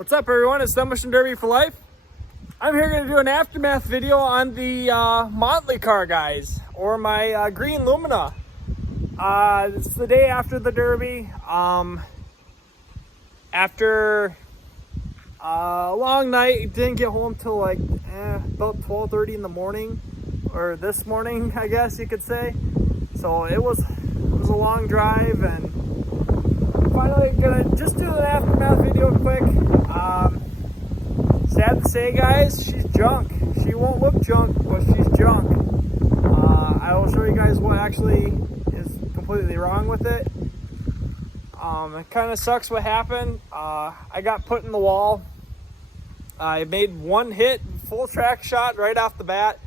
What's up, everyone? It's Demolition Derby for Life. I'm here going to do an aftermath video on the Motley car, guys, or my green Lumina. It's the day after the Derby. After a long night, didn't get home till like about 12:30 in the morning, or this morning, I guess you could say. So it was a long drive, and finally gonna just do an aftermath video quick. Sad to say, guys, she's junk. She won't look junk, but she's junk. I will show you guys what actually is completely wrong with it. It kind of sucks what happened. I got put in the wall. I made one hit, full track shot right off the bat.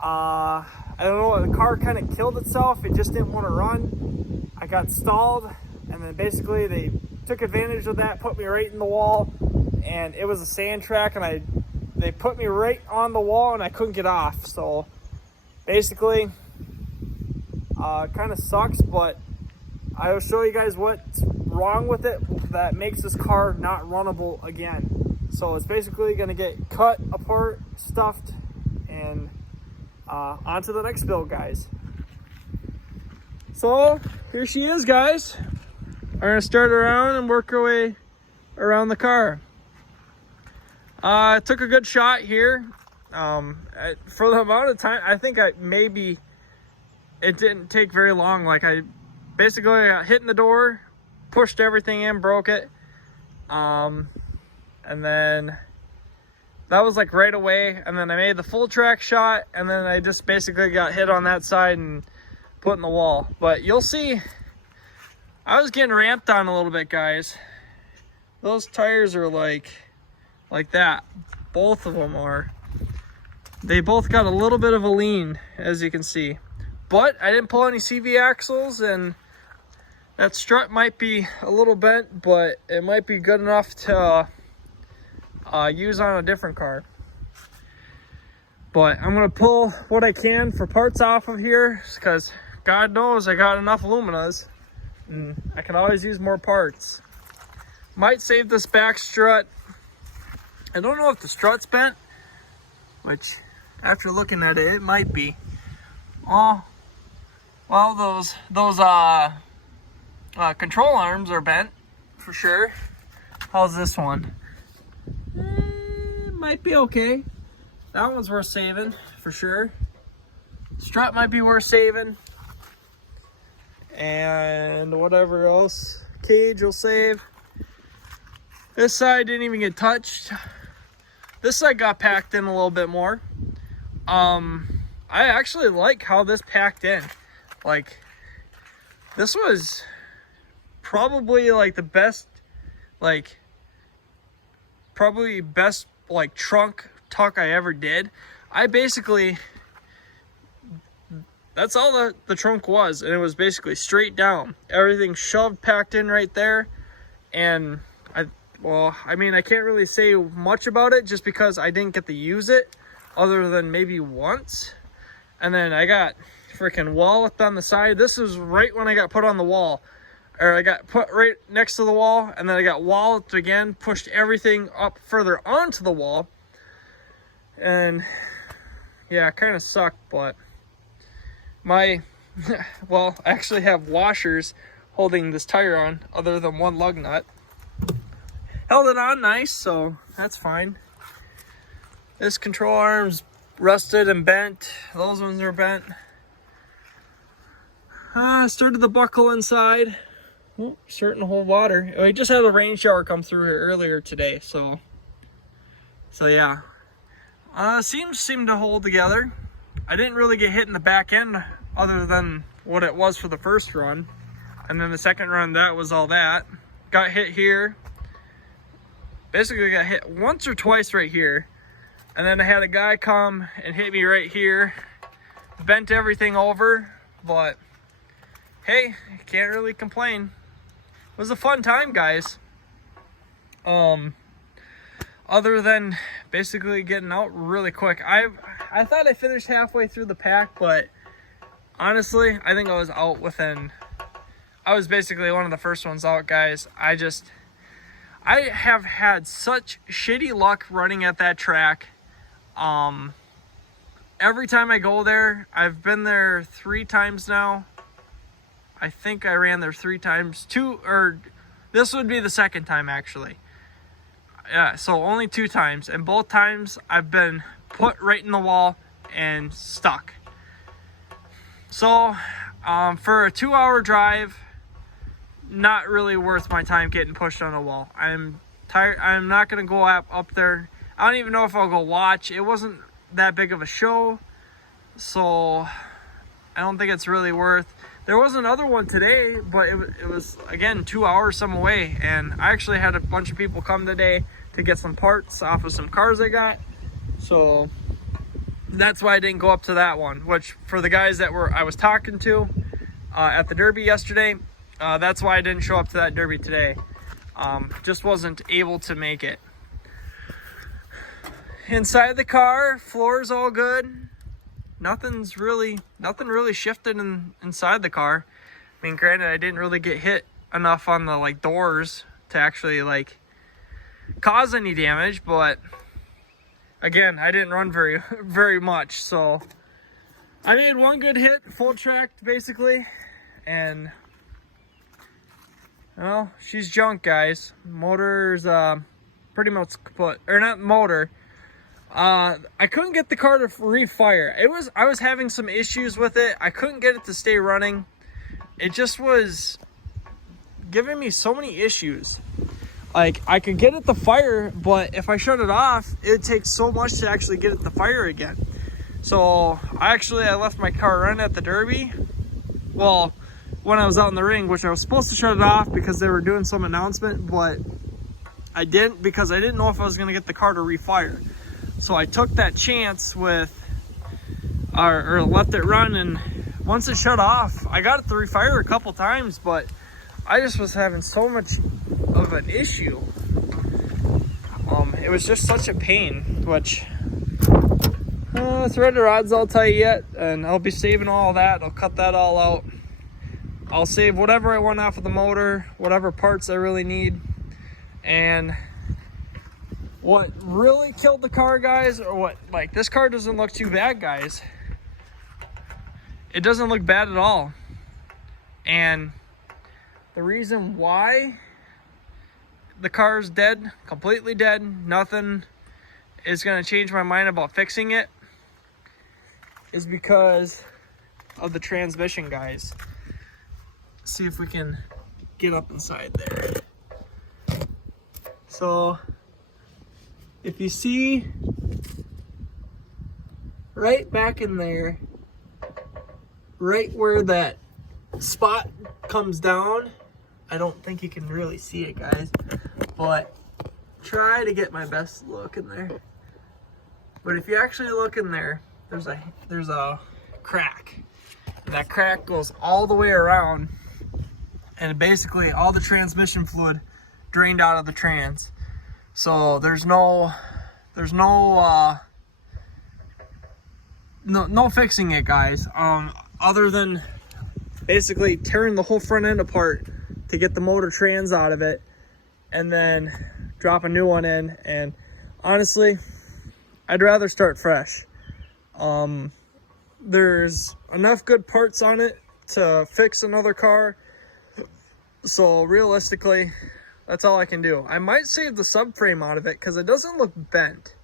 I don't know, the car kind of killed itself. It just didn't want to run. I got stalled, and then basically they took advantage of that, put me right in the wall, and it was a sand track, and they put me right on the wall, and I couldn't get off. So basically, kind of sucks, but I will show you guys what's wrong with it that makes this car not runnable again. So it's basically going to get cut apart, stuffed, and on to the next build, guys. So here she is, guys. We're going to start around and work our way around the car. I took a good shot here. For the amount of time, I think it didn't take very long. Like, I basically got hit in the door, pushed everything in, broke it. And then that was like right away. And then I made the full track shot, and then I just basically got hit on that side and put in the wall. But you'll see, I was getting ramped on a little bit, guys. Those tires are like that. Both of them are. They both got a little bit of a lean, as you can see. But I didn't pull any CV axles, and that strut might be a little bent, but it might be good enough to use on a different car. But I'm gonna pull what I can for parts off of here, because God knows I got enough Luminas, and I can always use more parts. Might save this back strut. I don't know if the strut's bent, which after looking at it, it might be. Oh, well, those control arms are bent for sure. How's this one? Might be okay. That one's worth saving for sure. Strut might be worth saving, and whatever else. Cage will save. This side didn't even get touched. This side got packed in a little bit more. I actually like how this packed in. Like, this was probably like the best, like trunk tuck I ever did. I basically, that's all the trunk was, and it was basically straight down. Everything shoved, packed in right there. And I mean, I can't really say much about it just because I didn't get to use it other than maybe once. And then I got freaking walloped on the side. This was right when I got put on the wall, or I got put right next to the wall, and then I got walloped again, pushed everything up further onto the wall. And yeah, it kind of sucked, but I actually have washers holding this tire on other than one lug nut. Held it on nice, so that's fine. This control arm's rusted and bent. Those ones are bent. Started the buckle inside. Oh, starting to hold water. We just had a rain shower come through here earlier today, so yeah. Seemed to hold together. I didn't really get hit in the back end other than what it was for the first run. And then the second run, that was all that. Got hit here. Basically got hit once or twice right here. And then I had a guy come and hit me right here. Bent everything over, but hey, can't really complain. It was a fun time, guys. Other than basically getting out really quick. I thought I finished halfway through the pack, but honestly, I think I was out within, I was basically one of the first ones out, guys. I have had such shitty luck running at that track. Every time I go there, I've been there 3 times now. I think I ran there 3 times. This would be the second time actually. Yeah, so only 2 times, and both times I've been put right in the wall and stuck. So, for a 2-hour drive, not really worth my time getting pushed on a wall. I'm tired. I'm not gonna go up there. I don't even know if I'll go watch. It wasn't that big of a show, so I don't think it's really worth. There was another one today, but it was again 2 hours some away, and I actually had a bunch of people come today to get some parts off of some cars I got, so that's why I didn't go up to that one. Which for the guys that I was talking to at the Derby yesterday, that's why I didn't show up to that Derby today. Just wasn't able to make it. Inside the car, floor's all good. Nothing really shifted inside the car. I mean, granted, I didn't really get hit enough on the doors to actually cause any damage, but again, I didn't run very much, so I made one good hit, full tracked basically, and well, she's junk, guys. Motor's pretty much kaput, or not motor. I couldn't get the car to refire. I was having some issues with it. I couldn't get it to stay running. It just was giving me so many issues. I could get it to fire, but if I shut it off, it would take so much to actually get it to fire again. So I left my car running at the Derby. Well, when I was out in the ring, which I was supposed to shut it off because they were doing some announcement, but I didn't, because I didn't know if I was going to get the car to refire. So I took that chance or left it run, and once it shut off, I got it to refire a couple times, but I just was having so much of an issue. It was just such a pain, which threaded rod's all tight yet, and I'll be saving all that. I'll cut that all out. I'll save whatever I want off of the motor, whatever parts I really need. And what really killed the car, guys, or this car doesn't look too bad, guys. It doesn't look bad at all. And the reason why the car's dead, completely dead, nothing is going to change my mind about fixing it, is because of the transmission, guys. See if we can get up inside there. So if you see right back in there, right where that spot comes down, I don't think you can really see it, guys, but try to get my best look in there. But if you actually look in there, there's a crack. That crack goes all the way around, and basically all the transmission fluid drained out of the trans. So there's no fixing it, guys, other than basically tearing the whole front end apart to get the motor trans out of it, and then drop a new one in. And honestly, I'd rather start fresh. There's enough good parts on it to fix another car, so realistically, that's all I can do. I might save the subframe out of it because it doesn't look bent.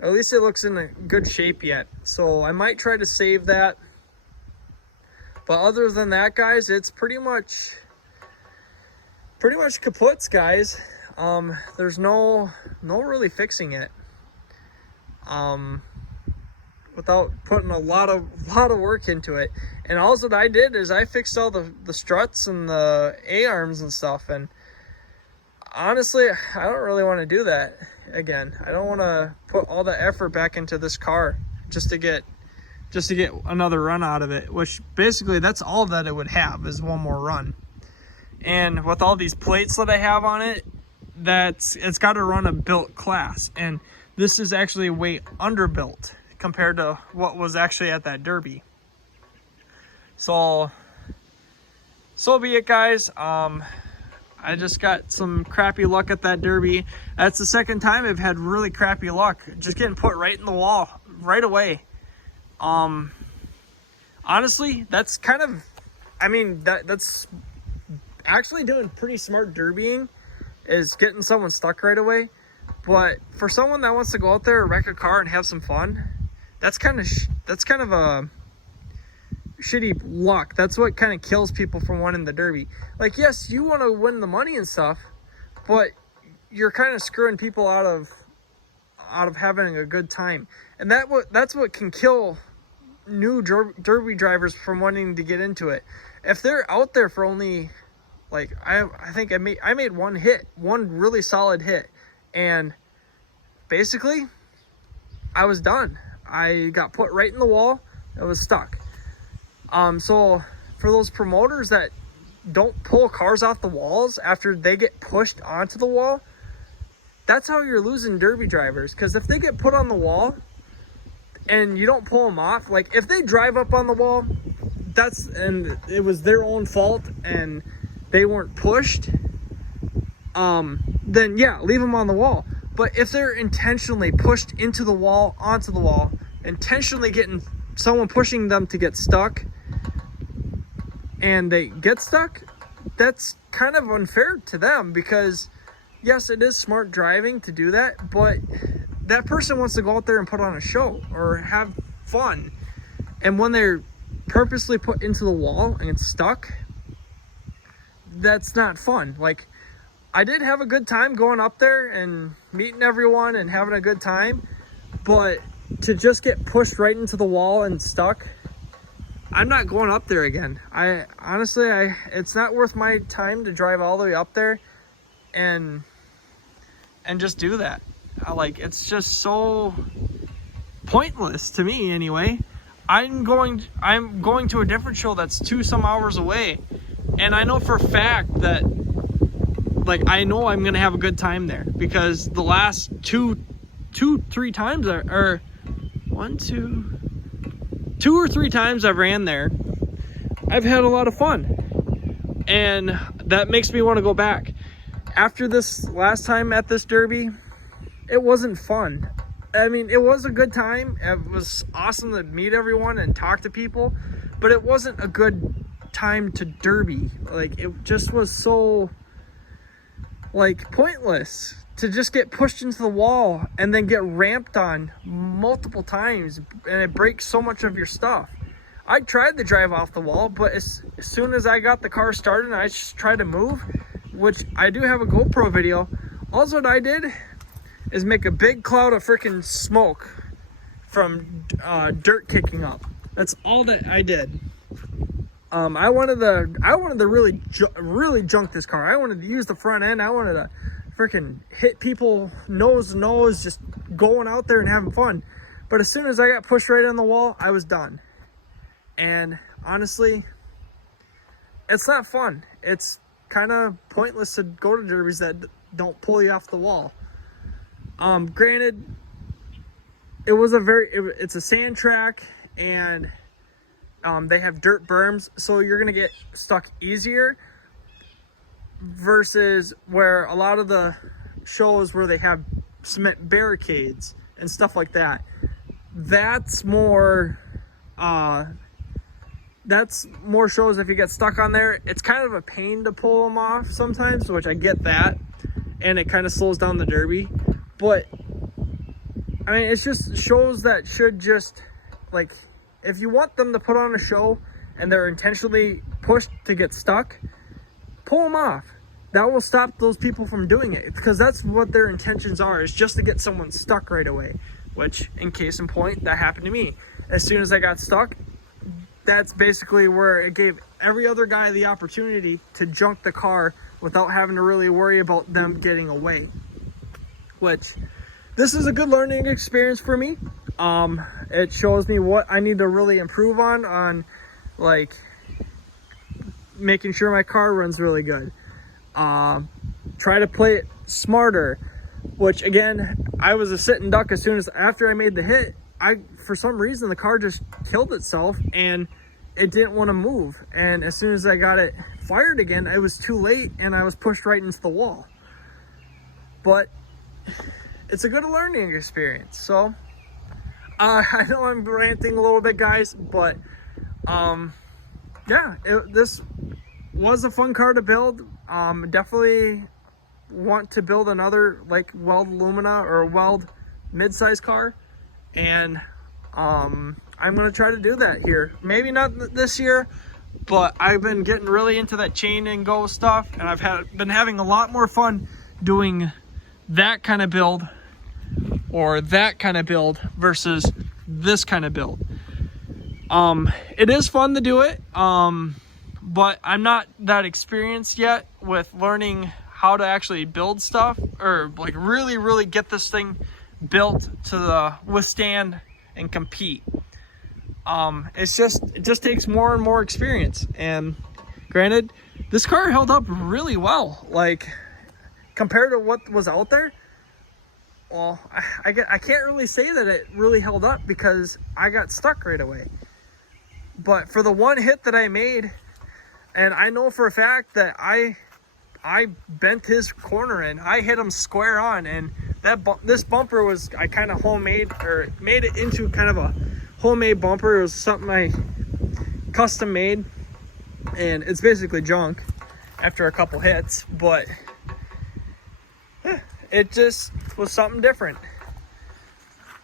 At least it looks in a good shape yet. So I might try to save that. But other than that, guys, it's pretty much kaputs, guys. There's no really fixing it. Without putting a lot of work into it. And all that I did is I fixed all the struts and the A-arms and stuff, and honestly, I don't really want to do that again. I don't want to put all the effort back into this car just to get another run out of it, which basically that's all that it would have, is one more run. And with all these plates that I have on it, it's got to run a built class, and this is actually way underbuilt compared to what was actually at that Derby. So be it, guys. I just got some crappy luck at that derby. That's the second time I've had really crappy luck. Just getting put right in the wall right away. Honestly, that's kind of, I mean, that's actually doing pretty smart derbying, is getting someone stuck right away. But for someone that wants to go out there, wreck a car, and have some fun, that's kind of a shitty luck. That's what kind of kills people from winning the derby. Like, yes, you want to win the money and stuff, but you're kind of screwing people out of having a good time. And that's what can kill new derby drivers from wanting to get into it. If they're out there for only, like, I think I made one really solid hit, and basically I was done. I got put right in the wall. I was stuck. So for those promoters that don't pull cars off the walls after they get pushed onto the wall, that's how you're losing derby drivers. Because if they get put on the wall and you don't pull them off, like if they drive up on the wall, and it was their own fault and they weren't pushed, then yeah, leave them on the wall. But if they're intentionally pushed into the wall, onto the wall, intentionally getting someone pushing them to get stuck, and they get stuck, that's kind of unfair to them, because yes, it is smart driving to do that, but that person wants to go out there and put on a show or have fun. And when they're purposely put into the wall and get stuck, that's not fun. Like, I did have a good time going up there and meeting everyone and having a good time, but to just get pushed right into the wall and stuck, I'm not going up there again. I honestly, it's not worth my time to drive all the way up there and just do that. It's just so pointless to me anyway. I'm going to a different show that's 2 some hours away, and I know for a fact that, like, I know I'm gonna have a good time there, because the last two or three times I've ran there, I've had a lot of fun, and that makes me want to go back. After this last time at this derby, it wasn't fun. I mean, it was a good time. It was awesome to meet everyone and talk to people, but it wasn't a good time to derby. Like, it just was so, like, pointless to just get pushed into the wall and then get ramped on multiple times, and it breaks so much of your stuff. I tried to drive off the wall, but as soon as I got the car started and I just tried to move, which I do have a GoPro video, all what I did is make a big cloud of freaking smoke from dirt kicking up. That's all that I did. I wanted to really junk this car. I wanted to use the front end. I wanted to freaking hit people nose to nose, just going out there and having fun. But as soon as I got pushed right on the wall, I was done. And honestly, it's not fun. It's kind of pointless to go to derbies that don't pull you off the wall. Granted, it's a sand track, and they have dirt berms, so you're gonna get stuck easier, versus where a lot of the shows where they have cement barricades and stuff like that. That's more shows. If you get stuck on there, it's kind of a pain to pull them off sometimes, which I get that, and it kind of slows down the derby. But I mean, it's just shows that should just, like, if you want them to put on a show and they're intentionally pushed to get stuck, pull them off. That will stop those people from doing it, because that's what their intentions are, is just to get someone stuck right away. Which, in case in point, that happened to me. As soon as I got stuck, that's basically where it gave every other guy the opportunity to junk the car without having to really worry about them getting away. Which, this is a good learning experience for me. It shows me what I need to really improve on like making sure my car runs really good. Try to play it smarter, which again, I was a sitting duck. After I made the hit, for some reason the car just killed itself, and it didn't want to move. And as soon as I got it fired again, it was too late and I was pushed right into the wall. But it's a good learning experience. So I know I'm ranting a little bit, guys, but yeah, this was a fun car to build. Definitely want to build another like weld Lumina or weld mid-size car, and I'm gonna try to do that here. Maybe not this year, but I've been getting really into that chain and go stuff, and I've been having a lot more fun doing that kind of build or that kind of build versus this kind of build. It is fun to do it, but I'm not that experienced yet with learning how to actually build stuff, or like really get this thing built to withstand and compete. It just takes more and more experience. And granted, this car held up really well, like compared to what was out there. Well, I can't really say that it really held up because I got stuck right away. But for the one hit that I made, and I know for a fact that I bent his corner in, I hit him square on, and this bumper was, I kind of homemade, or made it into kind of a homemade bumper. It was something I custom made, and it's basically junk after a couple hits, but it just was something different.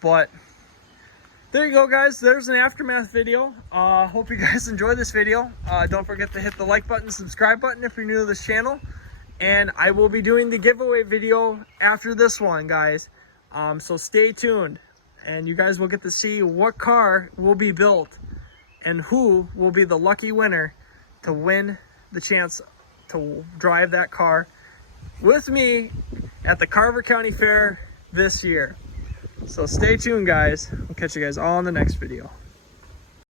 But there you go, guys. There's an aftermath video. Hope you guys enjoyed this video. Don't forget to hit the like button, subscribe button if you're new to this channel. And I will be doing the giveaway video after this one, guys. So stay tuned, and you guys will get to see what car will be built and who will be the lucky winner to win the chance to drive that car with me at the Carver County Fair this year. So stay tuned, guys. We'll catch you guys all in the next video.